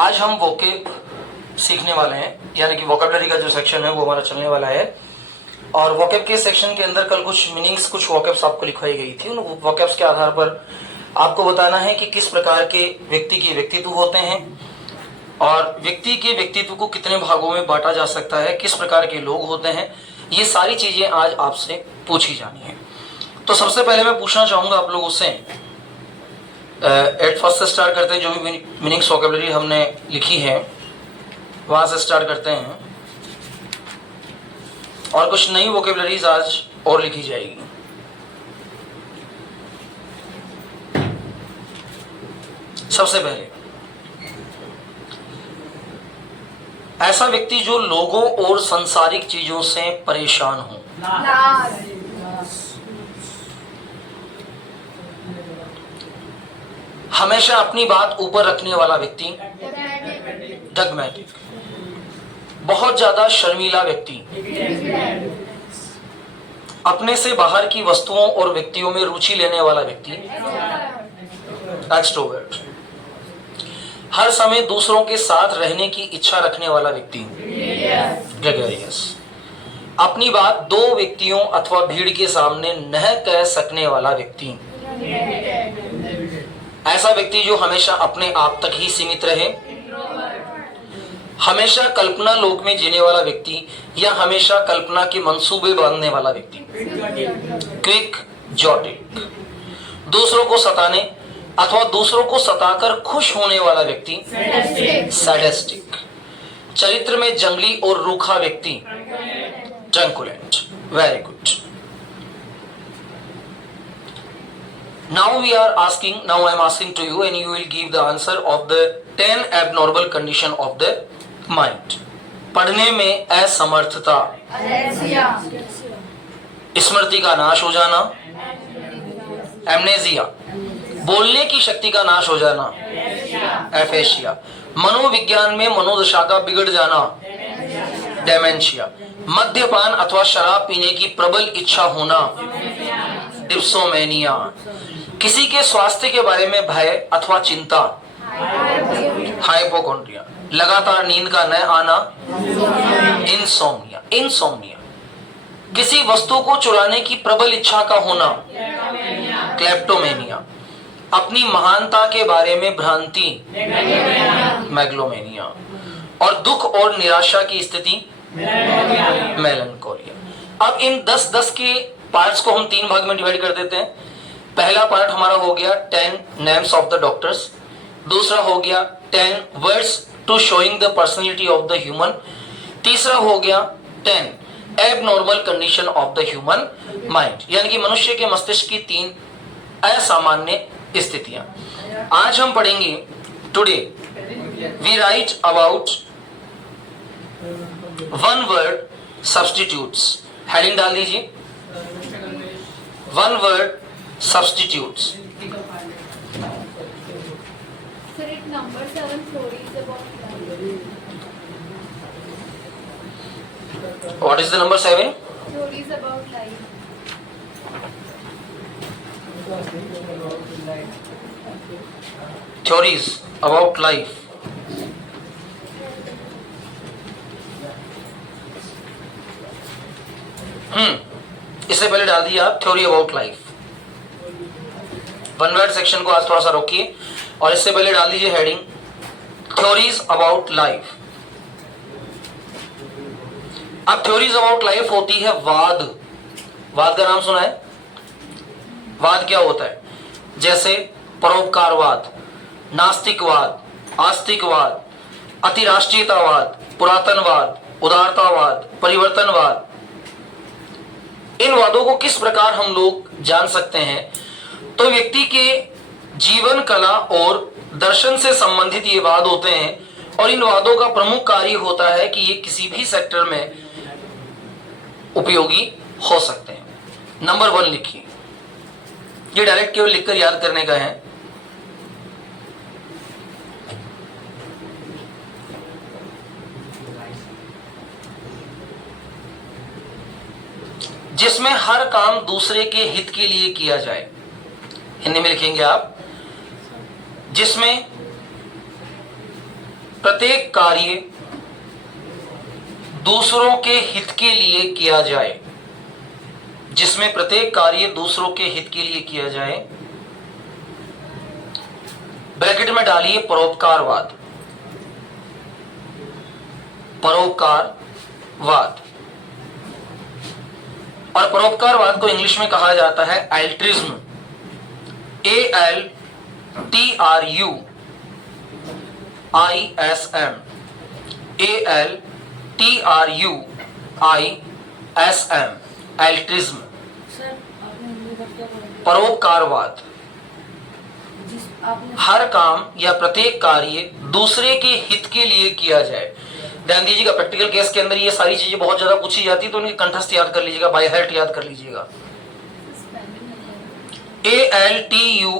आज हम वोकेब सीखने वाले हैं, यानी कि वोकेबलरी का जो सेक्शन है वो हमारा चलने वाला है। और वोकेब के सेक्शन के अंदर कल कुछ मीनिंग्स, कुछ वोकेब्स आपको लिखवाई गई थी। उन वोकेब्स के आधार पर आपको बताना है कि किस प्रकार के व्यक्ति के व्यक्तित्व होते हैं और व्यक्ति के व्यक्तित्व को कितने भागों में बांटा जा सकता है, किस प्रकार के लोग होते हैं। ये सारी चीजें आज आपसे पूछी जानी है। तो सबसे पहले मैं पूछना चाहूंगा आप लोगों से, एट फर्स्ट से स्टार्ट करते हैं। जो भी मीनिंग्स वोकेबलरी हमने लिखी है वहां से स्टार्ट करते हैं और कुछ नई वोकेबलरीज आज और लिखी जाएगी। सबसे पहले, ऐसा व्यक्ति जो लोगों और सांसारिक चीजों से परेशान हो। हमेशा अपनी बात ऊपर रखने वाला व्यक्ति। डगमैटिक। बहुत ज्यादा शर्मीला व्यक्ति। अपने से बाहर की वस्तुओं और व्यक्तियों में रुचि लेने वाला व्यक्ति। एक्सट्रोवर्ट। हर समय दूसरों के साथ रहने की इच्छा रखने वाला व्यक्ति। ग्रेगरियस। अपनी बात दो व्यक्तियों अथवा भीड़ के सामने न कह सकने वाला व्यक्ति। ऐसा व्यक्ति जो हमेशा अपने आप तक ही सीमित रहे। हमेशा कल्पना लोक में जीने वाला व्यक्ति या हमेशा कल्पना के मंसूबे बांधने वाला व्यक्ति। क्विक जॉटिक। दूसरों को सताने अथवा दूसरों को सताकर खुश होने वाला व्यक्ति। सैडिस्टिक। चरित्र में जंगली और रूखा व्यक्ति। Truculent. Very good. Now I am asking to you and you will give the answer of the 10 abnormal condition of the mind. पढ़ने में असमर्थता। स्मृति का नाश हो जाना। एमनेजिया। बोलने की शक्ति का नाश हो जाना। एफेशिया। मनोविज्ञान में मनोदशा का बिगड़ जाना। डेमेंशिया। मद्यपान अथवा शराब पीने की प्रबल इच्छा होना। डिप्सोमेनिया। किसी के स्वास्थ्य के बारे में भय अथवा चिंता। हाइपोकॉन्ड्रिया। लगातार नींद का न आना। इंसोम्निया। इंसोम्निया। किसी वस्तु को चुराने की प्रबल इच्छा का होना। क्लेप्टोमेनिया। अपनी महानता के बारे में भ्रांति। मेगलोमेनिया। और दुख और निराशा की स्थिति। मेलनकोलिया। अब इन 10-10 के पार्ट्स को हम 3 भाग में डिवाइड कर देते हैं। पहला पार्ट हमारा हो गया 10 नेम्स ऑफ द डॉक्टर्स। दूसरा हो गया 10 words to showing the personality of the human. तीसरा हो गया 10 abnormal condition of the human mind, यानी कि मनुष्य के मस्तिष्क की 3 असामान्य स्थितियां। आज हम पढ़ेंगे, today we write about 1 word substitutes. Heading डाल दीजिए, 1 word substitutes. Sir, it number 7 stories about life. What is the number 7? Stories about life. Theories about life. इससे पहले डाल दिया आप theory about life. 1 word section को आज थोड़ा सा रोकिए और इससे पहले डाल दीजिए हेडिंग थ्योरीज अबाउट लाइफ। अब थ्योरीज अबाउट लाइफ होती है वाद। वाद का नाम सुना है? वाद क्या होता है? जैसे परोपकारवाद, नास्तिकवाद, आस्तिकवाद, अतिराष्ट्रीयतावाद, पुरातनवाद, उदारतावाद, परिवर्तनवाद। इन वादों को किस प्रकार हम लोग जान सकते हैं? तो व्यक्ति के जीवन कला और दर्शन से संबंधित ये वाद होते हैं और इन वादों का प्रमुख कार्य होता है कि ये किसी भी सेक्टर में उपयोगी हो सकते हैं। नंबर 1 लिखिए, ये डायरेक्ट केवल लिखकर याद करने का है। जिसमें हर काम दूसरे के हित के लिए किया जाए। हिंदी में लिखेंगे आप, जिसमें प्रत्येक कार्य दूसरों के हित के लिए किया जाए, जिसमें प्रत्येक कार्य दूसरों के हित के लिए किया जाए, ब्रैकेट में डालिए परोपकारवाद। परोपकारवाद, और परोपकारवाद को इंग्लिश में कहा जाता है एल्ट्रिज्म। ALTRUISM, ALTRUISM, एल्ट्रिज्म, परोपकारवाद। हर काम या प्रत्येक कार्य दूसरे के हित के लिए किया जाए। ध्यान दीजिएगा, प्रैक्टिकल केस के अंदर ये सारी चीजें बहुत ज्यादा पूछी जाती है, तो उनके कंठस्थ याद कर लीजिएगा, बाय हार्ट याद कर लीजिएगा। ALTRUISM,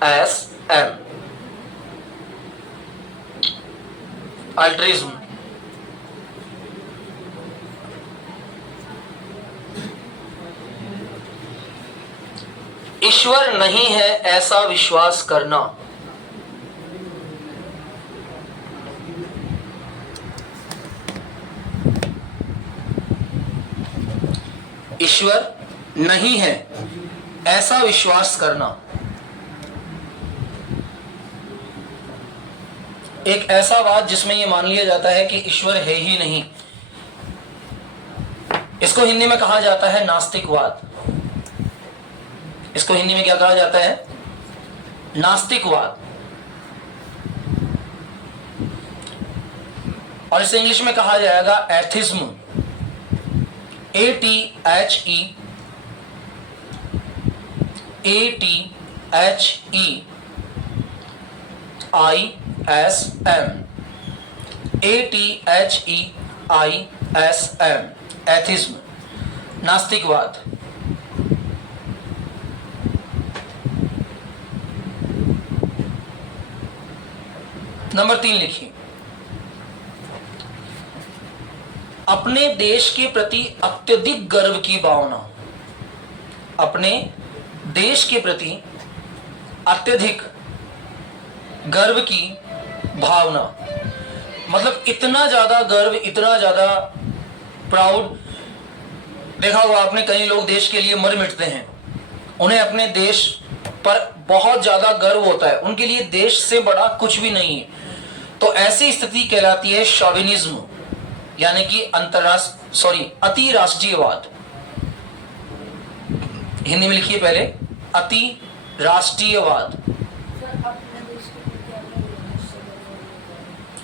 ALTRUISM, altruism. ईश्वर नहीं है ऐसा विश्वास करना। ईश्वर नहीं है ऐसा विश्वास करना एक ऐसा बात जिसमें यह मान लिया जाता है कि ईश्वर है ही नहीं। इसको हिंदी में कहा जाता है नास्तिकवाद। इसको हिंदी में क्या कहा जाता है? नास्तिकवाद। और इसे इंग्लिश में कहा जाएगा एथिज्म। ATHEISM, एथिज्म, नास्तिकवाद। नंबर 3 लिखिए, अपने देश के प्रति अत्यधिक गर्व की भावना। अपने देश के प्रति अत्यधिक गर्व की भावना मतलब इतना ज्यादा गर्व, इतना ज्यादा प्राउड। देखा होगा आपने, कई लोग देश के लिए मर मिटते हैं, उन्हें अपने देश पर बहुत ज्यादा गर्व होता है, उनके लिए देश से बड़ा कुछ भी नहीं है। तो ऐसी स्थिति कहलाती है शॉविनिज्म, यानी कि अति राष्ट्रीयवाद। हिंदी में लिखिए पहले, अति राष्ट्रीयवाद।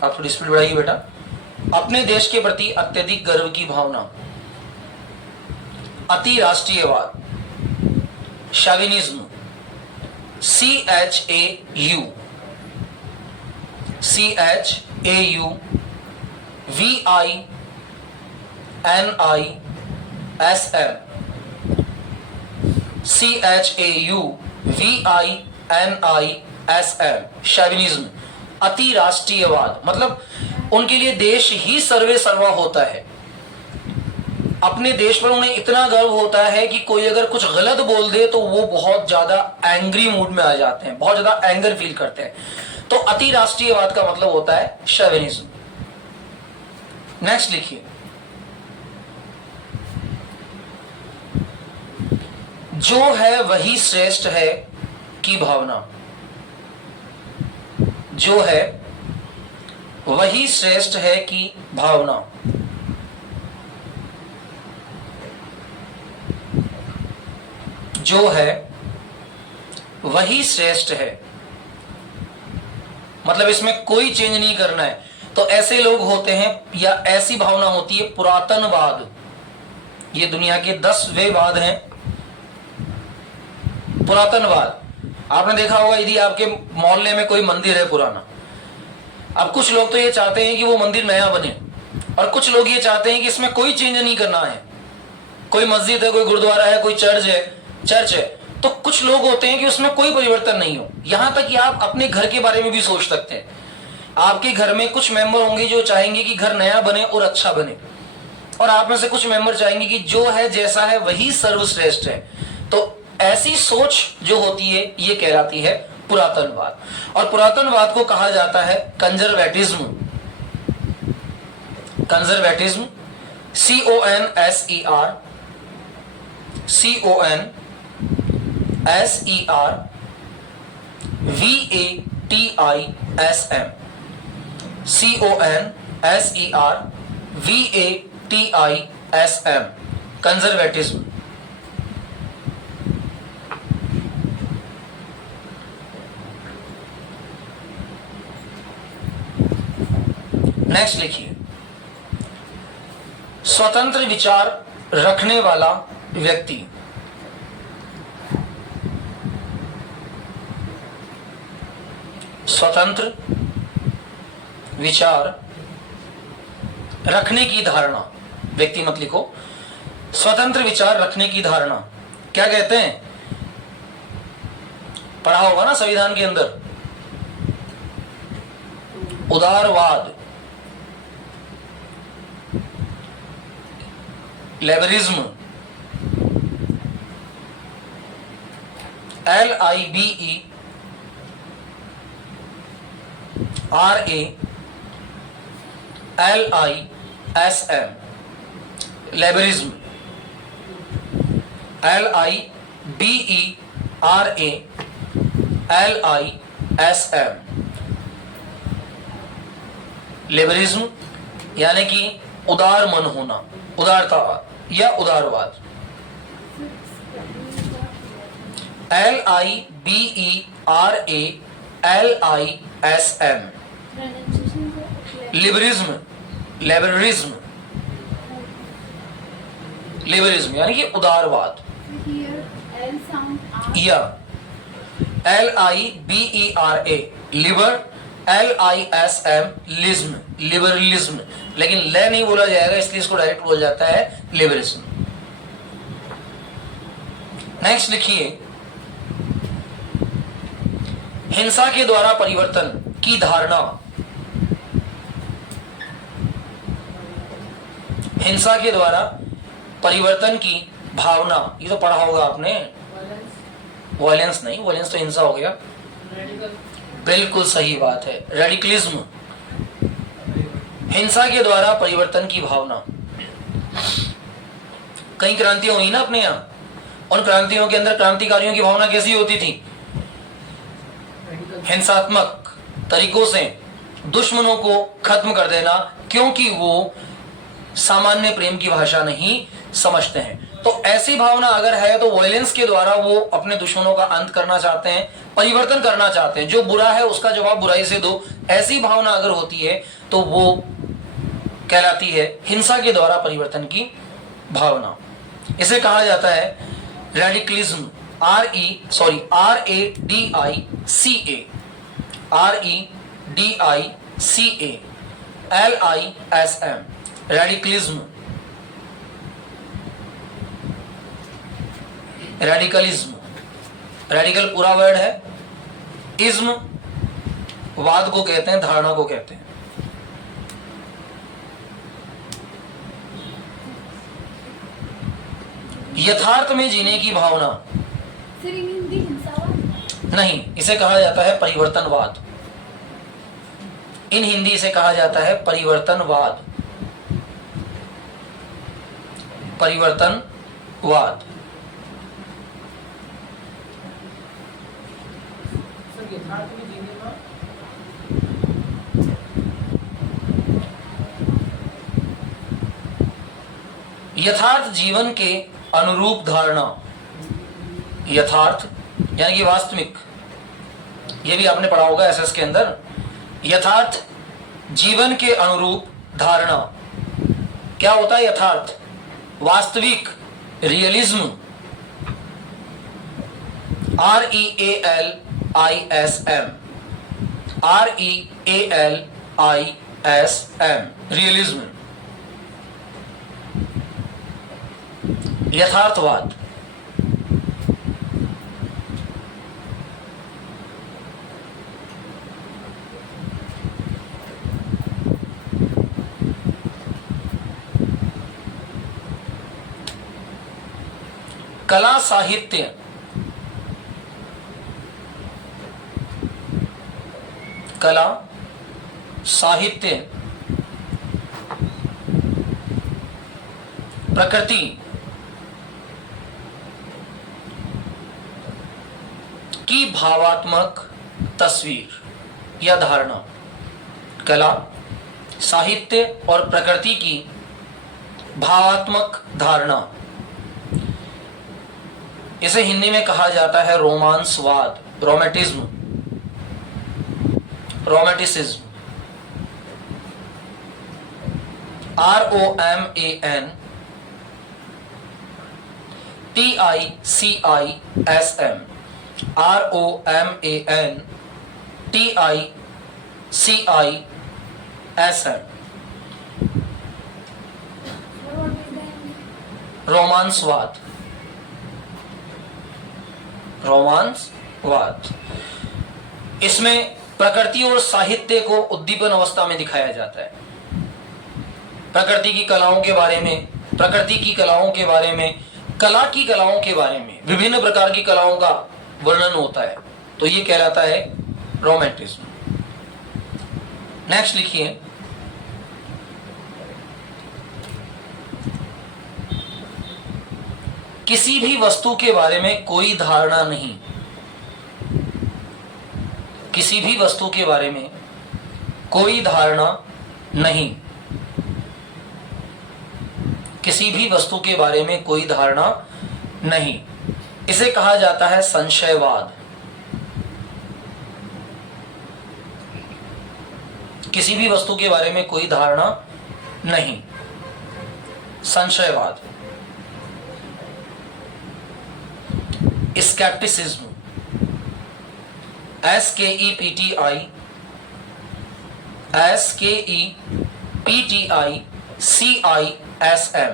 आप थोड़ी स्पीड बढ़ाइए बेटा। अपने देश के प्रति अत्यधिक गर्व की भावना, अति राष्ट्रीयवाद, शॉविनिज्म, CHAUVINISM, शॉविनिज्म, अति राष्ट्रीयवाद। मतलब उनके लिए देश ही सर्वे सर्वा होता है। अपने देश पर उन्हें इतना गर्व होता है कि कोई अगर कुछ गलत बोल दे तो वो बहुत ज्यादा एंग्री मूड में आ जाते हैं, बहुत ज्यादा एंगर फील करते हैं। तो अति राष्ट्रीयवाद का मतलब होता है शॉविनिज्म। नेक्स्ट लिखिए, जो है वही श्रेष्ठ है की भावना। जो है वही श्रेष्ठ है की भावना। जो है वही श्रेष्ठ है, मतलब इसमें कोई चेंज नहीं करना है। तो ऐसे लोग होते हैं या ऐसी भावना होती है पुरातनवाद। ये दुनिया के 10 वे वाद हैं। पुरातनवाद, आपने देखा होगा यदि आपके मोहल्ले में कोई मंदिर है पुराना, अब कुछ लोग तो ये चाहते हैं कि वो मंदिर नया बने, और कुछ लोग ये चाहते हैं कि इसमें कोई चेंज नहीं करना है। कोई मस्जिद है, कोई गुरुद्वारा है, कोई चर्च है, तो कुछ लोग होते हैं कि उसमें कोई परिवर्तन नहीं हो। यहां तक कि आप अपने घर के बारे में भी सोच सकते हैं। आपके घर में कुछ मेंबर होंगे जो चाहेंगे कि घर नया बने और अच्छा बने, और आप में से कुछ मेंबर चाहेंगे कि जो है जैसा है वही सर्वश्रेष्ठ है, तो ऐसी सोच जो होती है ये कहलाती है पुरातनवाद। और पुरातनवाद को कहा जाता है conservatism. Conservatism, CONSERVATISM, conservatism. Next लिखिए, स्वतंत्र विचार रखने वाला व्यक्ति। स्वतंत्र विचार रखने की धारणा, व्यक्ति मत लिखो, स्वतंत्र विचार रखने की धारणा क्या कहते हैं? पढ़ा होगा ना संविधान के अंदर, उदारवाद, liberalism, LIBERALISM, liberalism, LIBERALISM, liberalism यानी कि उदार मन होना, उदारता या उदारवाद। LIBERALISM, लिबरलिज्म, लिबरलिज्म, लिबरलिज्म यानी कि उदारवाद। या LIBERA liber, LISM lism, liberalism, लेकिन ले नहीं बोला जाएगा इसलिए इसको डायरेक्ट बोला जाता है लिबरलिज्म। नेक्स्ट लिखिए, हिंसा के द्वारा परिवर्तन की धारणा। हिंसा के द्वारा परिवर्तन की भावना, ये तो पढ़ा होगा आपने। वायलेंस नहीं, वायलेंस तो हिंसा हो गया। बिल्कुल सही बात है, रेडिकलिज्म, हिंसा के द्वारा परिवर्तन की भावना। कई क्रांतियां हुई ना अपने यहाँ, उन क्रांतियों के अंदर क्रांतिकारियों की भावना कैसी होती थी? हिंसात्मक तरीकों से दुश्मनों को खत्म कर देना, क्योंकि वो सामान्य प्रेम की भाषा नहीं समझते हैं। तो ऐसी भावना अगर है तो वायलेंस के द्वारा वो अपने दुश्मनों का अंत करना चाहते हैं, परिवर्तन करना चाहते हैं। जो बुरा है उसका जवाब बुराई से दो, ऐसी भावना अगर होती है तो वो कहलाती है हिंसा के द्वारा परिवर्तन की भावना। इसे कहा जाता है radicalism, RADICA, radicalism, radicalism, radical पूरा वर्ड है, इज्म वाद को कहते हैं, धारणा को कहते हैं। यथार्थ में जीने की भावना। सर इन हिंदी हिंसावाद नहीं, इसे कहा जाता है परिवर्तनवाद। इन हिंदी इसे कहा जाता है परिवर्तनवाद, परिवर्तनवाद। यथार्थ जीवन के अनुरूप धारणा। यथार्थ यानी कि वास्तविक, ये भी आपने पढ़ा होगा एसएस के अंदर। यथार्थ जीवन के अनुरूप धारणा क्या होता है? यथार्थ, वास्तविक, रियलिज्म, REALISM, REALISM, रियलिज्म, यथार्थवाद। कला साहित्य, कला साहित्य, प्रकृति की भावात्मक तस्वीर या धारणा। कला, साहित्य और प्रकृति की भावात्मक धारणा, इसे हिंदी में कहा जाता है रोमांसवाद, romanticism, romanticism. ROMAN TICISM, ROMAN TICISM, रोमांसवाद, रोमांसवाद। इसमें प्रकृति और साहित्य को उद्दीपन अवस्था में दिखाया जाता है। प्रकृति की कलाओं के बारे में, प्रकृति की कलाओं के बारे में, कला की कलाओं के बारे में, विभिन्न प्रकार की कलाओं का वर्णन होता है, तो ये कहलाता है रोमेंटिज्म। नेक्स्ट लिखिए, किसी भी वस्तु के बारे में कोई धारणा नहीं, किसी भी वस्तु के बारे में कोई धारणा नहीं, किसी भी वस्तु के बारे में कोई धारणा नहीं, इसे कहा जाता है संशयवाद। किसी भी वस्तु के बारे में कोई धारणा नहीं, संशयवाद। स्केप्टिसिज्म, SKEPTICISM,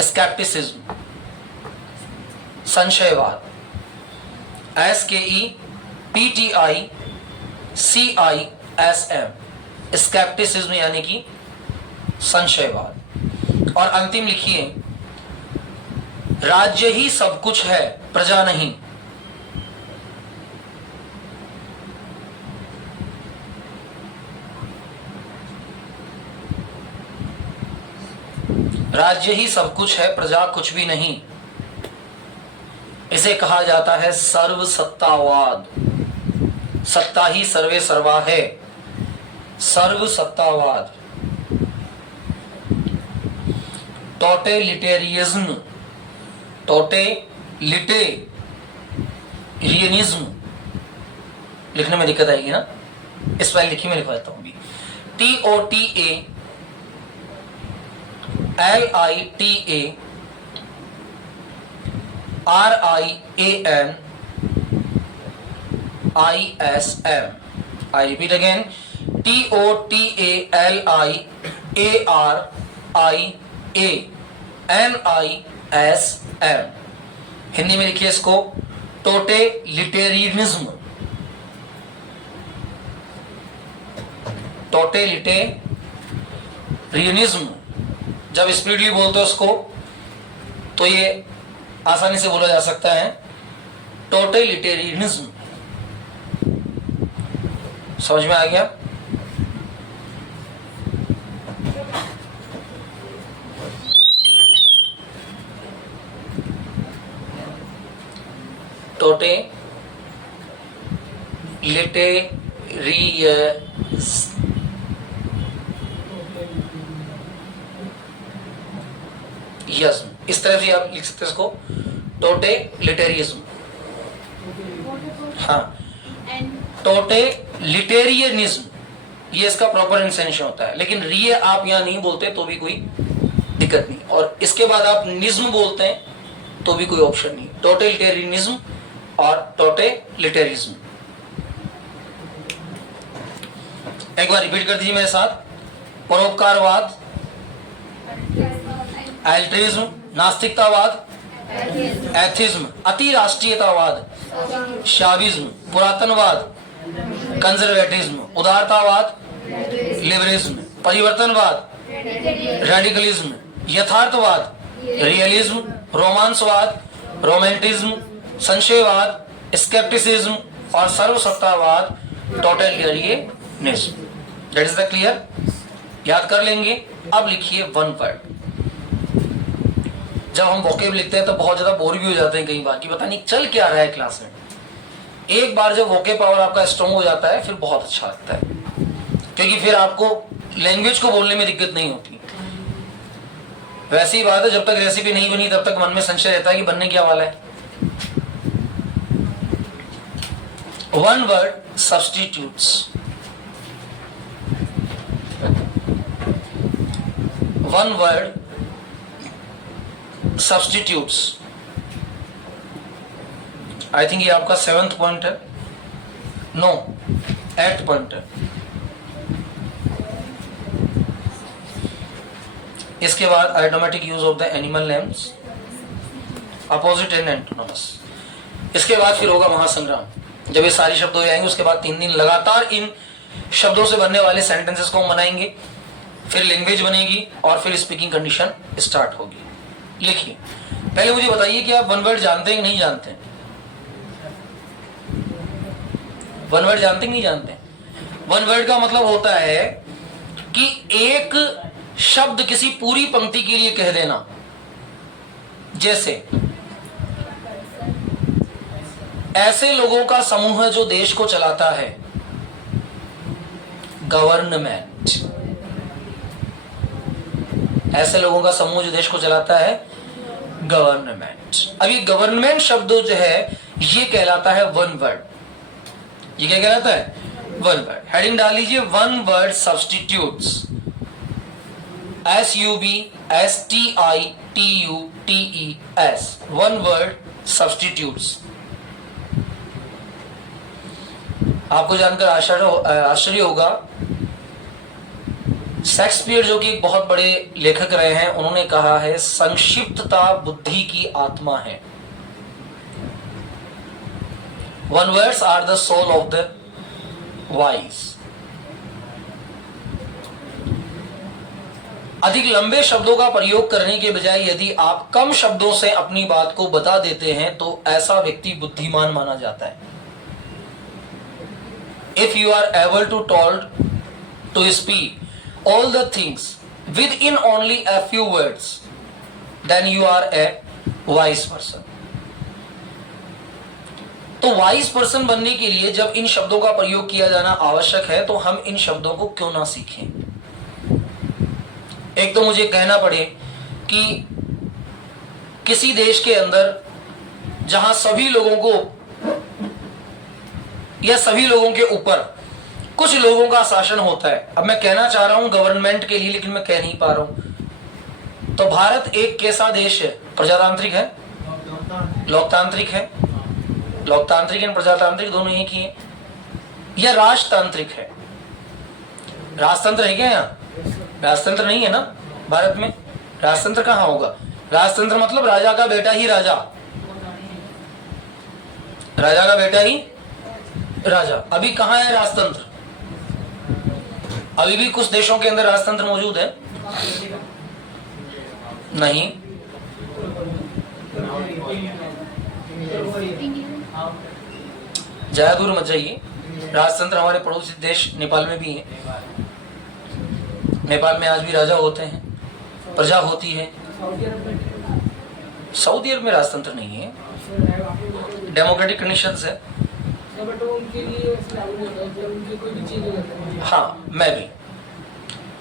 स्केप्टिसिज्म, संशयवाद। SKEPTICISM, स्केप्टिसिज्म यानी कि संशयवाद। और अंतिम लिखिए, राज्य ही सब कुछ है, प्रजा नहीं। राज्य ही सब कुछ है, प्रजा कुछ भी नहीं, इसे कहा जाता है सर्वसत्तावाद। सत्ता ही सर्वे सर्वा है, सर्वसत्तावाद। टोटेलिटेरियनिज्म, टोटेलिटेरियनिज्म लिखने में दिक्कत आएगी ना, इस वाली लिखी मैं लिखवा देता हूं अभी। TOTALITARIANISM, I repeat again, TOTALIARIANISM। Hindi में लिखिए इसको टोटेलिटेरियनिज्म, टोटेलिटेरियनिज्म। जब स्पीडली बोलते हो उसको तो ये आसानी से बोला जा सकता है, टोटेलिटेरियनिज्म। समझ में आ गया? टोटेलिटेरियनिज्म, इस तरह से आप लिख सकते हैं इसको, टोटेलिटेरियनिज्म। हाँ, टोटेलिटेरियनिज्म ये इसका प्रॉपर प्रोनाउंसिएशन होता है, लेकिन रिय आप यहां नहीं बोलते तो भी कोई दिक्कत नहीं, और इसके बाद आप निज्म बोलते हैं तो भी कोई ऑप्शन नहीं। टोटेलिटेरियनिज्म और टोटेलिटेरिज्म, एक बार रिपीट कर दीजिए मेरे साथ। परोपकारवाद, एल्ट्रिज्म, नास्तिकतावाद, एथिज्म, अति राष्ट्रीयतावाद, शाविज्म, पुरातनवाद, कंजर्वेटिज्म, उदारतावाद, लिबरलिज्म, परिवर्तनवाद, रेडिकलिज्म, यथार्थवाद, रियलिज्म, रोमांसवाद, रोमांटिज्म, संशयवाद, स्केप्टिसिज्म और सर्वसत्तावाद, totalitarianism. That is the clear, याद कर लेंगे। अब लिखिए वन वर्ड। जब हम वोकेब लिखते हैं तो बहुत ज्यादा बोर भी हो जाते हैं कई बार कि पता नहीं चल क्या रहा है क्लास में। एक बार जब वोकेब पावर आपका स्ट्रॉन्ग हो जाता है फिर बहुत अच्छा लगता है, क्योंकि फिर आपको लैंग्वेज को बोलने में दिक्कत नहीं होती। वैसी ही बात है, जब तक रेसिपी नहीं बनी तब तक मन में संशय रहता है कि बनने क्या वाला है। One word substitutes. One word substitutes. I think ये आपका 7th पॉइंट है, नो 8th पॉइंट है। इसके बाद automatic use of the animal names, opposite and antonyms. इसके बाद फिर होगा महासंग्राम। जब ये सारी शब्द हो जाएंगे उसके बाद 3 दिन लगातार इन शब्दों से बनने वाले सेंटेंसेस को हम बनाएंगे, फिर लैंग्वेज बनेगी और फिर स्पीकिंग कंडीशन स्टार्ट होगी। लिखिए, पहले मुझे बताइए कि आप वन वर्ड जानते हैं कि नहीं जानते हैं? वन वर्ड जानते कि नहीं जानते? वन वर्ड का मतलब होता है कि एक शब्द किसी पूरी पंक्ति के लिए कह देना। जैसे ऐसे लोगों का समूह जो देश को चलाता है, गवर्नमेंट। ऐसे लोगों का समूह जो देश को चलाता है, गवर्नमेंट। अब ये गवर्नमेंट शब्द जो है ये कहलाता है वन वर्ड। ये क्या कहलाता है? One word. हेडिंग डाल लीजिए, one word substitutes. SUBSTITUTES, one word substitutes. आपको जानकर आश्चर्य होगा, शेक्सपियर जो कि एक बहुत बड़े लेखक रहे हैं, उन्होंने कहा है संक्षिप्तता बुद्धि की आत्मा है। One words are the soul of the wise. अधिक लंबे शब्दों का प्रयोग करने के बजाय यदि आप कम शब्दों से अपनी बात को बता देते हैं तो ऐसा व्यक्ति बुद्धिमान माना जाता है। If you are able to speak all the things within only a few words, then you are a wise person. तो वाइज पर्सन बनने के लिए जब इन शब्दों का प्रयोग किया जाना आवश्यक है तो हम इन शब्दों को क्यों ना सीखें। एक तो मुझे कहना पड़े कि किसी देश के अंदर जहां सभी लोगों को या सभी लोगों के ऊपर कुछ लोगों का शासन होता है। अब मैं कहना चाह रहा हूं गवर्नमेंट के लिए, लेकिन मैं कह नहीं पा रहा हूं। तो भारत एक कैसा देश है? प्रजातांत्रिक है, लोकतांत्रिक है। लोकतांत्रिक और प्रजातांत्रिक दोनों एक ही है। या राजतांत्रिक है? राजतंत्र है क्या यहाँ? राजतंत्र नहीं है ना भारत में। राजतंत्र कहाँ होगा? राजतंत्र मतलब राजा का बेटा ही राजा, राजा का बेटा ही राजा। अभी कहाँ है राजतंत्र? अभी भी कुछ देशों के अंदर राजतंत्र मौजूद है? नहीं। ज्यादा दूर मत जाइए। राजतंत्र हमारे पड़ोसी देश नेपाल में भी है। नेपाल में आज भी राजा होते हैं, प्रजा होती है। सऊदी अरब में राजतंत्र नहीं है, डेमोक्रेटिक कंडीशंस है। हाँ, मैं भी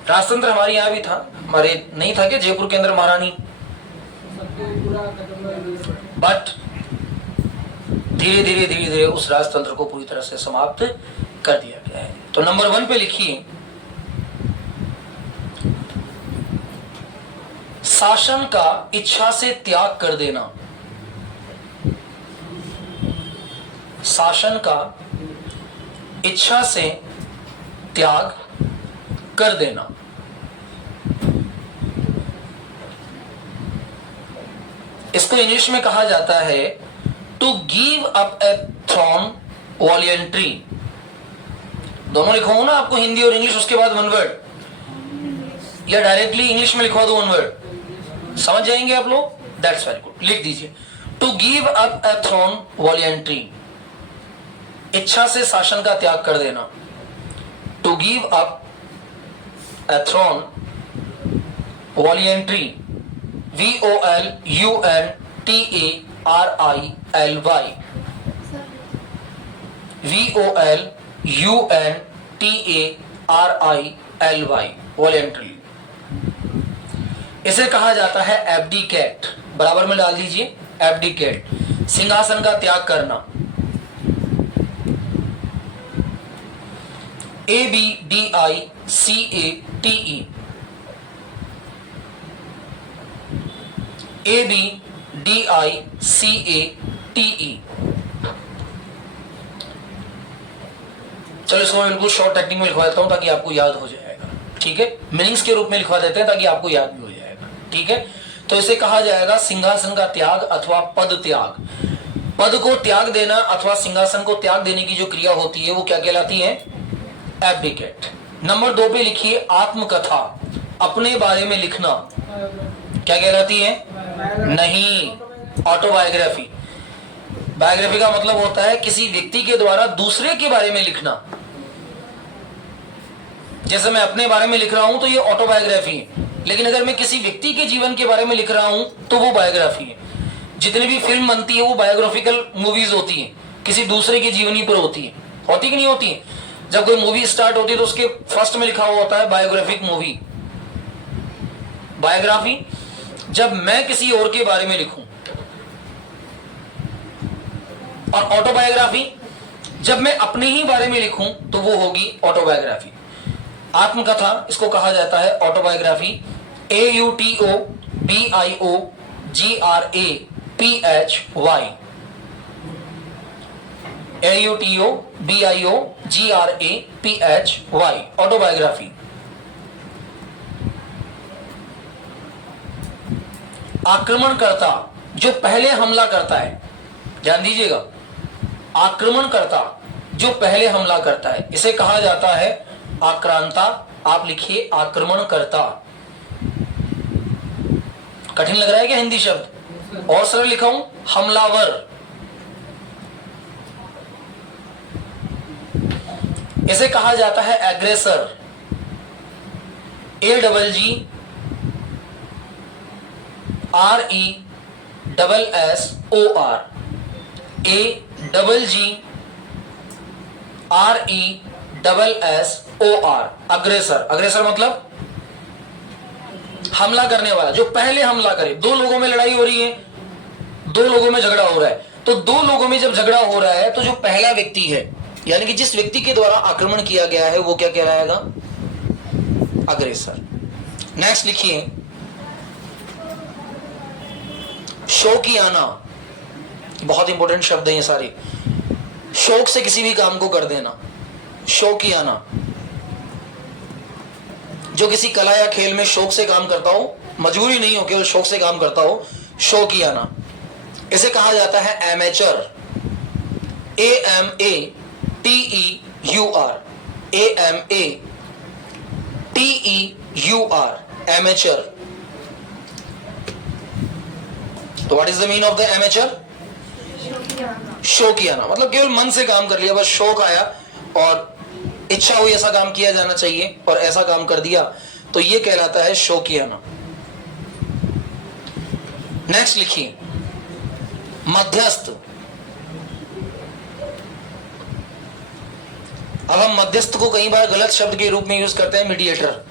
राजतंत्र हमारे यहाँ भी था। हमारे नहीं था क्या जयपुर के अंदर महारानी? बट धीरे धीरे उस राजतंत्र को पूरी तरह से समाप्त कर दिया गया है। तो नंबर 1 पे लिखिए, शासन का इच्छा से त्याग कर देना। शासन का इच्छा से त्याग कर देना। इसको इंग्लिश में कहा जाता है to give up a throne voluntary. दोनों लिखवाऊं ना आपको, हिंदी और इंग्लिश, उसके बाद वन वर्ड, या डायरेक्टली इंग्लिश में लिखवा दो वन वर्ड, समझ जाएंगे आप लोग? That's very good. लिख दीजिए, to give up a throne voluntary, इच्छा से शासन का त्याग कर देना। To give up a throne voluntary, VOLUNTARILY, VOLUNTARILY, voluntary. इसे कहा जाता है एब्डिकेट, बराबर में डाल दीजिए एब्डिकेट, सिंहासन का त्याग करना। ABDICATE, ABDICATE। चलो इसको मैं बिल्कुल शॉर्ट टेक्निक में लिखवा देता हूं ताकि आपको याद हो जाएगा, ठीक है। मीनिंग्स के रूप में लिखवा देते हैं ताकि आपको याद भी हो जाएगा, ठीक है। तो इसे कहा जाएगा सिंहासन का त्याग अथवा पद त्याग। पद को त्याग देना अथवा सिंहासन को त्याग देने की जो क्रिया होती है वो क्या कहलाती है? एब्डिकेट। नंबर 2 पे लिखिए आत्मकथा, अपने बारे में लिखना, क्या कहलाती है? नहीं, ऑटोबायोग्राफी। बायोग्राफी का मतलब होता है किसी व्यक्ति के द्वारा दूसरे के बारे में लिखना। जैसे मैं अपने बारे में लिख रहा हूं तो ये ऑटोबायोग्राफी है, लेकिन अगर मैं किसी व्यक्ति के जीवन के बारे में लिख रहा हूं तो वो बायोग्राफी है। जितनी भी फिल्म बनती है वो बायोग्राफिकल मूवीज होती है, किसी दूसरे की जीवनी पर होती है कि नहीं होती है? जब कोई मूवी स्टार्ट होती है तो उसके फर्स्ट में लिखा हुआ होता है बायोग्राफिक मूवी, बायोग्राफी। जब मैं किसी और के बारे में लिखूं, और ऑटोबायोग्राफी जब मैं अपने ही बारे में लिखूं तो वो होगी ऑटोबायोग्राफी। आत्मकथा इसको कहा जाता है ऑटोबायोग्राफी। AUTOBIOGRAPHY, AUTOBIOGRAPHY, autobiography. आक्रमणकर्ता, जो पहले हमला करता है, ध्यान दीजिएगा, आक्रमणकर्ता जो पहले हमला करता है, इसे कहा जाता है आक्रांता। आप लिखिए आक्रमणकर्ता। कठिन लग रहा है क्या हिंदी शब्द? और सरल लिखा हूं, हमलावर। इसे कहा जाता है एग्रेसर। AGGRESSOR, AGGRESSOR, अग्रेसर। अग्रेसर मतलब हमला करने वाला, जो पहले हमला करे। दो लोगों में लड़ाई हो रही है, दो लोगों में झगड़ा हो रहा है, तो दो लोगों में जब झगड़ा हो रहा है तो जो पहला व्यक्ति है, यानी कि जिस व्यक्ति के द्वारा आक्रमण किया गया है, वो क्या कहलाएगा? अग्रेसर। नेक्स्ट लिखिए शौकियाना, बहुत इंपॉर्टेंट शब्द है ये सारे। शौक से किसी भी काम को कर देना, शौकियाना। जो किसी कला या खेल में शौक से काम करता हो, मजबूरी नहीं हो, केवल शौक से काम करता हो, शौकियाना। इसे कहा जाता है एमेचर। AMATEUR, AMATEUR, amateur. तो what is the mean of the amateur? शौकियाना मतलब केवल मन से काम कर लिया, बस शौक आया और इच्छा हुई ऐसा काम किया जाना चाहिए और ऐसा काम कर दिया, तो ये कहलाता है शौकियाना। नेक्स्ट लिखिए मध्यस्थ। अब हम मध्यस्थ को कई बार गलत शब्द के रूप में यूज करते हैं, मीडिएटर।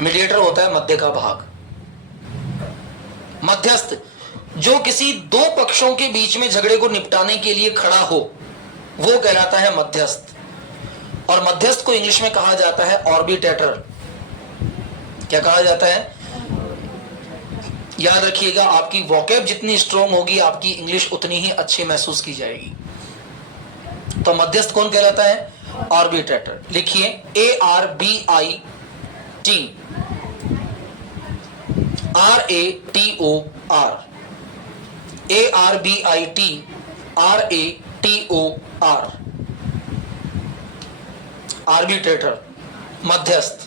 मीडिएटर होता है मध्य का भाग। मध्यस्थ जो किसी दो पक्षों के बीच में झगड़े को निपटाने के लिए खड़ा हो, वो कहलाता है मध्यस्थ। और मध्यस्थ को इंग्लिश में कहा जाता है ऑर्बिटेटर। क्या कहा जाता है? याद रखिएगा, आपकी वोकैब जितनी स्ट्रॉन्ग होगी, आपकी इंग्लिश उतनी ही अच्छी महसूस की जाएगी। तो मध्यस्थ कौन कहलाता है? ऑर्बिटेटर। लिखिए ARBIT RATOR, ARBIT RATOR, arbitrator, मध्यस्थ।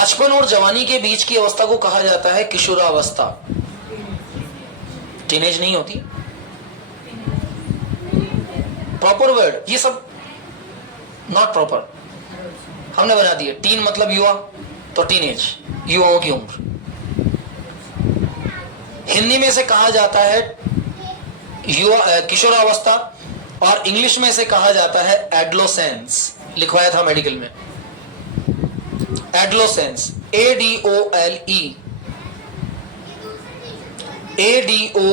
बचपन और जवानी के बीच की अवस्था को कहा जाता है किशोरावस्था। टीनेज नहीं होती, प्रॉपर वर्ड ये सब नॉट प्रॉपर हमने बना दिए। टीन मतलब युवा, तो टीनेज युवाओं की उम्र। हिंदी में से कहा जाता है युवा किशोरावस्था, और इंग्लिश में से कहा जाता है एडोलेसेंस। लिखवाया था मेडिकल में adolescence, ADOLE, ADOLESCENCE,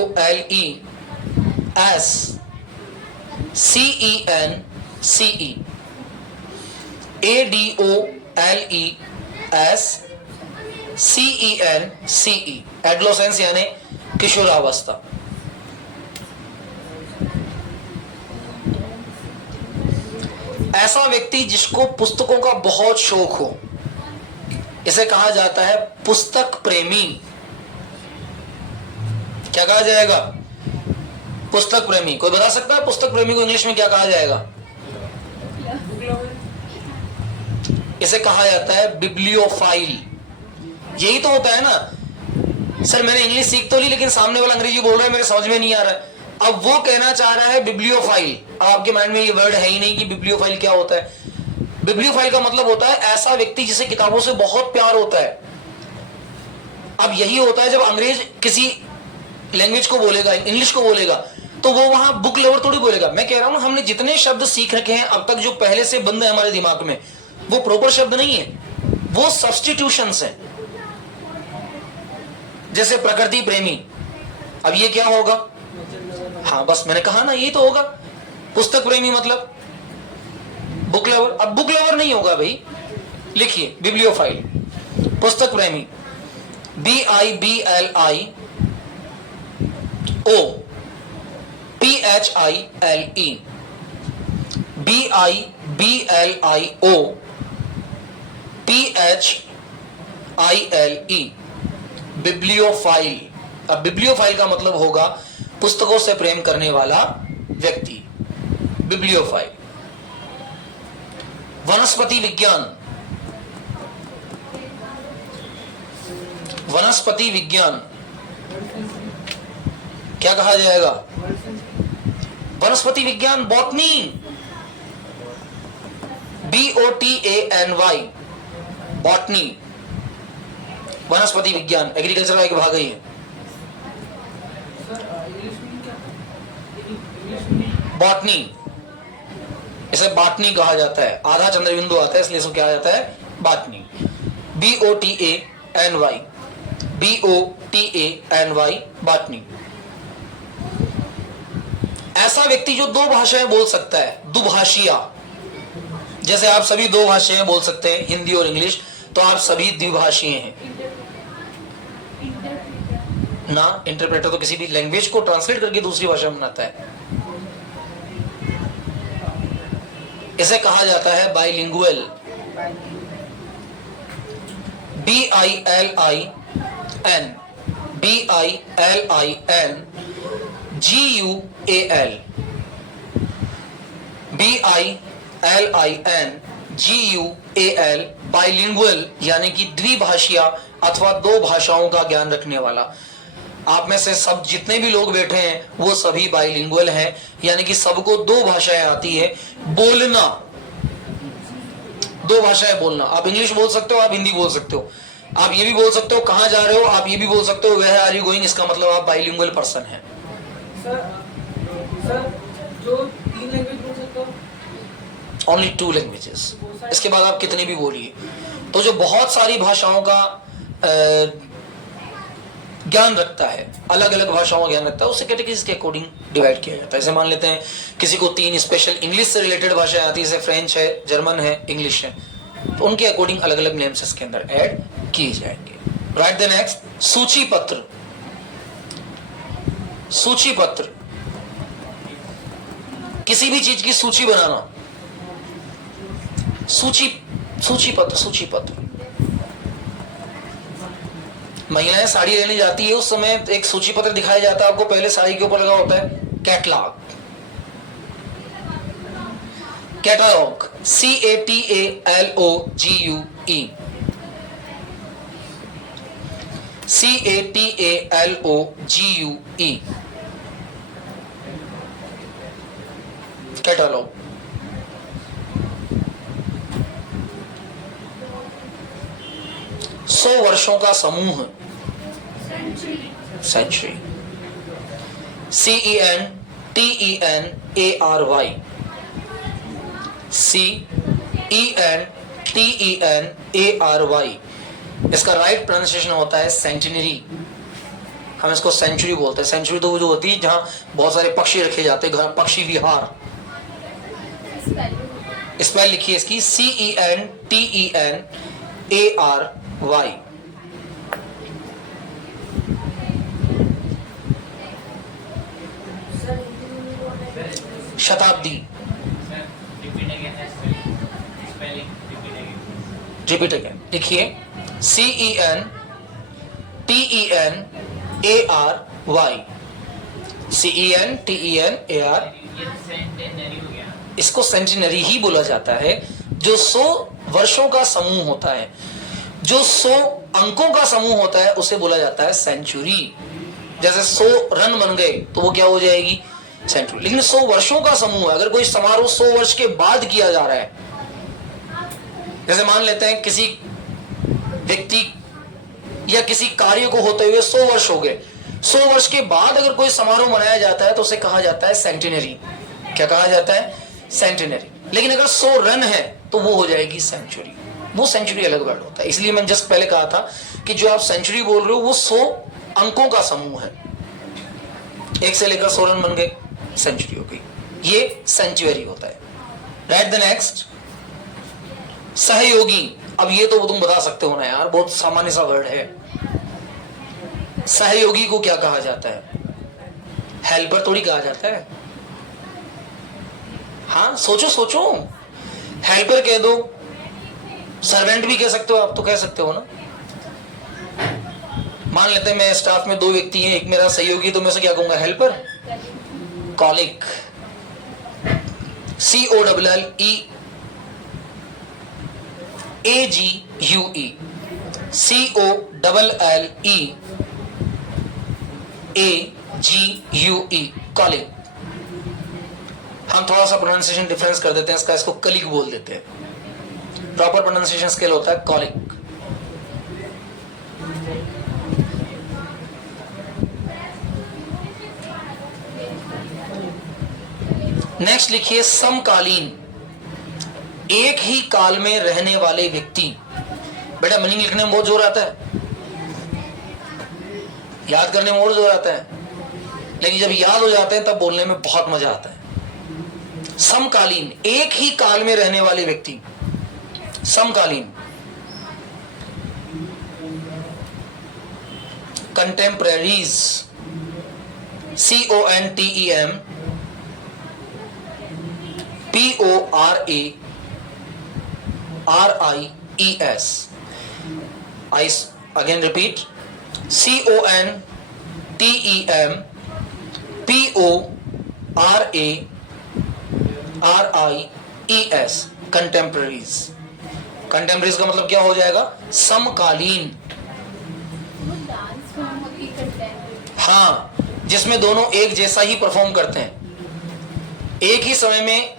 ADOLESCENCE, adolescence यानी किशोरावस्था। ऐसा व्यक्ति जिसको पुस्तकों का बहुत शौक हो, इसे कहा जाता है पुस्तक प्रेमी। क्या कहा जाएगा? पुस्तक प्रेमी। कोई बता सकता है पुस्तक प्रेमी को इंग्लिश में क्या कहा जाएगा? इसे कहा जाता है बिब्लियोफाइल। यही तो होता है ना सर, मैंने इंग्लिश सीख तो ली लेकिन सामने वाला अंग्रेजी बोल रहा है, मेरे समझ में नहीं आ रहा है। अब वो कहना चाह रहा है बिब्लियोफाइल। आपके माइंड में ये वर्ड है ही नहीं कि बिब्लियोफाइल क्या होता है। बिब्लियोफाइल का मतलब होता है ऐसा व्यक्ति जिसे किताबों से बहुत प्यार होता है। अब यही होता है जब अंग्रेज किसी लैंग्वेज को बोलेगा, इंग्लिश को बोलेगा, तो वो वहां बुक लवर थोड़ी बोलेगा। मैं कह रहा हूं हमने जितने शब्द सीख रखे हैं अब तक जो पहले से बंद है हमारे दिमाग में, वो प्रॉपर शब्द नहीं है, वो सब्स्टिट्यूशंस हैं। जैसे प्रकृति प्रेमी, अब ये क्या होगा? हाँ बस मैंने कहा ना, यही तो होगा। पुस्तक प्रेमी मतलब बुक लवर। अब बुक लवर नहीं होगा भाई, लिखिए बिब्लियोफाइल, पुस्तक प्रेमी, BIBLIOPHILE, BIBLIOPHILE, बिब्लियोफाइल। अब बिब्लियोफाइल का मतलब होगा पुस्तकों से प्रेम करने वाला व्यक्ति, बिब्लियोफाइल। वनस्पति विज्ञान, वनस्पति विज्ञान क्या कहा जाएगा? वनस्पति विज्ञान, बॉटनी, BOTANY, बॉटनी, वनस्पति विज्ञान। एग्रीकल्चर का एक भाग ही है बॉटनी। इसे बॉटनी कहा जाता है, आधा चंद्रबिंदु आता है इसलिए इसको क्या जाता है? Botany, BOTANY, BOTANY, botany. ऐसा व्यक्ति जो दो भाषाएं बोल सकता है, दुभाषिया। जैसे आप सभी दो भाषाएं बोल सकते हैं, हिंदी और इंग्लिश, तो आप सभी द्विभाषीय हैं ना। इंटरप्रेटर तो किसी भी लैंग्वेज को ट्रांसलेट करके दूसरी भाषा में बनाता है। इसे कहा जाता है bilingual, BILIN, GUAL, BILINGUAL, bilingual यानी कि द्विभाषिया अथवा दो भाषाओं का ज्ञान रखने वाला। आप में से सब जितने भी लोग बैठे हैं वो सभी बाइलिंगुअल हैं, यानी कि सबको दो भाषाएं आती है बोलना। दो भाषाएं बोलना, आप इंग्लिश बोल सकते हो, आप हिंदी बोल सकते हो, आप ये भी बोल सकते हो कहां जा रहे हो, आप ये भी बोल सकते हो वेयर आर यू गोइंग। इसका मतलब आप बाइलिंगुअल पर्सन हैं। सर जो 3 लैंग्वेज बोल सकते हो? Only 2 languages. इसके बाद आप कितनी भी बोलिए। तो जो बहुत सारी भाषाओं का ज्ञान रखता है, अलग अलग भाषाओं का ज्ञान रखता है, उसे कैटेगरीज के अकॉर्डिंग डिवाइड किया जाता है। जैसे मान लेते हैं किसी को 3 स्पेशल इंग्लिश से रिलेटेड भाषाएं आती है, जैसे फ्रेंच है, जर्मन है, इंग्लिश है, तो उनके अकॉर्डिंग अलग अलग नेम्स इसके अंदर ऐड किए जाएंगे। राइट द नेक्स्ट, सूची पत्र। सूची पत्र, किसी भी चीज की सूची बनाना, सूची पत्र। सूची पत्र, महिलाएं साड़ी लेने जाती है, उस समय एक सूची पत्र दिखाया जाता है आपको, पहले साड़ी के ऊपर लगा होता है catalogue, catalogue, CATALOGUE। CATALOGUE, catalogue. सौ वर्षों का समूह, सेंचुरी। CENTENARY, CENTENARY, इसका राइट प्रोनाउंसिएशन होता है सेंटिनरी। हम इसको सेंचुरी बोलते हैं। सेंचुरी तो वो जो होती है जहां बहुत सारे पक्षी रखे जाते हैं, घर पक्षी विहार। स्पेल लिखिए इसकी CENTENARY। शताब्दी, रिपीट अगेन, लिखिए CENTENARY, CENTENARY। इसको सेंटिनरी ही बोला जाता है। जो 100 वर्षों का समूह होता है, जो 100 अंकों का समूह होता है, उसे बोला जाता है सेंचुरी। जैसे 100 रन बन गए तो वो क्या हो जाएगी, सेंचुरी। लेकिन 100 वर्षों का समूह है। अगर कोई समारोह 100 वर्ष के बाद किया जा रहा है, जैसे मान लेते हैं किसी व्यक्ति या किसी कार्य को होते हुए 100 वर्ष हो गए, 100 वर्ष के बाद अगर कोई समारोह मनाया जाता है तो उसे कहा जाता है सेंटिनरी। क्या कहा जाता है, सेंटिनरी। लेकिन अगर 100 रन है तो वो हो जाएगी सेंचुरी। वो सेंचुरी अलग वर्ड होता है। इसलिए मैंने जस्ट पहले कहा था कि जो आप सेंचुरी बोल रहे हो वो 100 अंकों का समूह है। 1 से लेकर 100 रन बन गए, सेंचुरी हो गई। ये सेंचुरी होता है। राइट द नेक्स्ट, सहयोगी। अब ये तो तुम बता सकते हो ना यार, बहुत सामान्य सा वर्ड है। सहयोगी को क्या कहा जाता है, हेल्पर थोड़ी कहा जाता है। हाँ सोचो सोचो, हेल्पर कह दो, सर्वेंट भी कह सकते हो, आप तो कह सकते हो ना। मान लेते हैं मैं स्टाफ में 2 व्यक्ति हैं, एक मेरा सहयोगी, तो मैं उसे क्या कहूंगा, helper. Colic, COLLEAGUE, COLLEAGUE, colic. हम थोड़ा सा प्रोनाउंसिएशन डिफरेंस कर देते हैं इसका, इसको कलीग बोल देते हैं। प्रॉपर प्रोनाउंसिएशन स्केल होता है कॉलिक। नेक्स्ट लिखिए समकालीन, एक ही काल में रहने वाले व्यक्ति। बेटा मीनिंग लिखने में बहुत जोर आता है, याद करने में और जोर आता है, लेकिन जब याद हो जाते हैं तब बोलने में बहुत मजा आता है। समकालीन, एक ही काल में रहने वाले व्यक्ति, समकालीन। कंटेम्परेरीज, CONTEMPORARIES, I again repeat, CONTEMPORARIES, कंटेम्परेरीज। कंटेम्परेरीज का मतलब क्या हो जाएगा, समकालीन। हाँ, जिसमें दोनों एक जैसा ही परफॉर्म करते हैं। एक ही समय में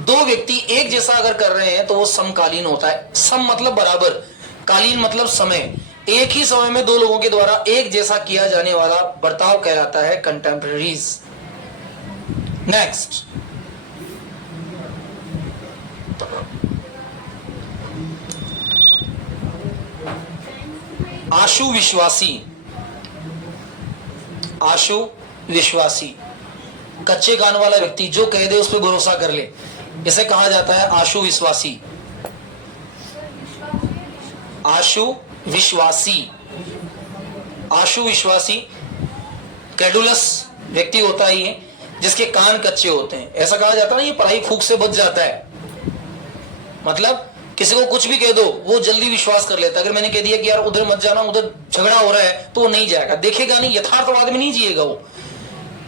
2 व्यक्ति एक जैसा अगर कर रहे हैं तो वो समकालीन होता है। सम मतलब बराबर, कालीन मतलब समय। एक ही समय में 2 लोगों के द्वारा एक जैसा किया जाने वाला बर्ताव कहलाता है कंटेम्परेरीज। नेक्स्ट, आशु विश्वासी। आशु विश्वासी, कच्चे कान वाला व्यक्ति, जो कह दे उस पर भरोसा कर ले, इसे कहा जाता है आशु विश्वासी। आशु विश्वासी, आशु विश्वासी। क्रेडुलस व्यक्ति होता है ये, जिसके कान कच्चे होते हैं। ऐसा कहा जाता है ना, ये पढ़ाई फूक से बच जाता है। मतलब किसी को कुछ भी कह दो वो जल्दी विश्वास कर लेता है। अगर मैंने कह दिया कि यार उधर मत जाना, उधर झगड़ा हो रहा है, तो वो नहीं जाएगा, देखेगा नहीं, यथार्थवाद में नहीं जिएगा वो।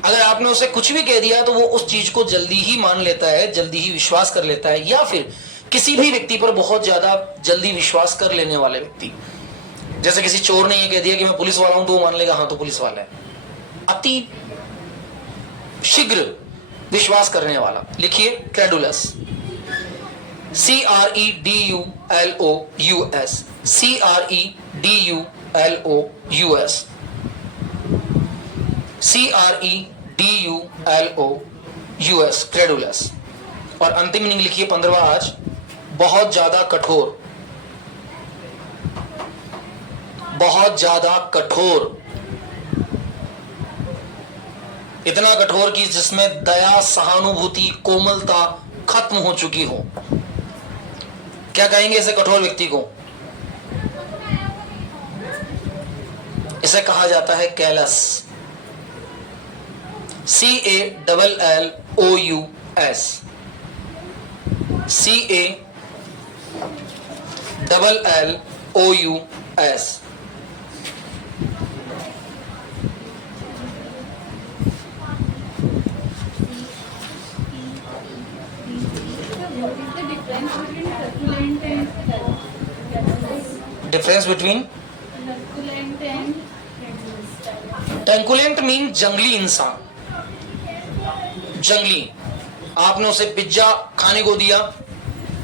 अगर आपने उसे कुछ भी कह दिया तो वो उस चीज को जल्दी ही मान लेता है, जल्दी ही विश्वास कर लेता है। या फिर किसी भी व्यक्ति पर बहुत ज्यादा जल्दी विश्वास कर लेने वाले व्यक्ति, जैसे किसी चोर ने ये कह दिया कि मैं पुलिस वाला हूं तो वो मान लेगा हाँ तो पुलिस वाला है। अति शीघ्र विश्वास करने वाला। लिखिए credulous, CREDULOUS, CREDULOUS, CREDULOUS, credulous. और अंतिम मीनिंग लिखिए 15वां आज, बहुत ज्यादा कठोर, बहुत ज्यादा कठोर, इतना कठोर कि जिसमें दया, सहानुभूति, कोमलता खत्म हो चुकी हो। क्या कहेंगे ऐसे कठोर व्यक्ति को? इसे कहा जाता है callus, CALLOUS, CALLOUS। What is the difference between truculent and callous? Difference between Truculent and callous. Truculent mean जंगली इंसान, जंगली। आपने उसे पिज्जा खाने को दिया,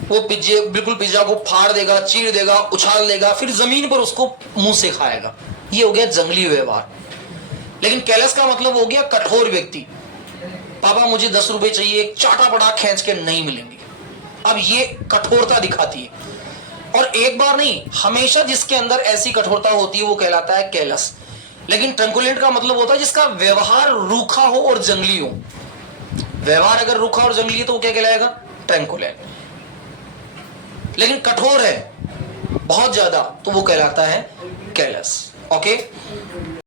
वो बिल्कुल पिज्जा को फाड़ देगा, चीर देगा, उछाल देगा, फिर जमीन पर उसको मुंह से खाएगा। ये हो गया जंगली व्यवहार। लेकिन कैलस का मतलब हो गया कठोर व्यक्ति। पापा मुझे 10 रुपए चाहिए, एक चाटा पड़ा खींच के नहीं मिलेंगे। अब ये कठोरता दिखाती है, और एक बार नहीं, हमेशा जिसके अंदर ऐसी कठोरता होती है वो कहलाता है कैलस। लेकिन ट्रंकुलेंट का मतलब होता है जिसका व्यवहार रूखा हो और जंगली हो। व्यवहार अगर रूखा और जंगली है तो वो क्या कहलाएगा? ट्रंकुलेंट। लेकिन कठोर है बहुत ज्यादा तो वो कहलाता है कैलस। ओके।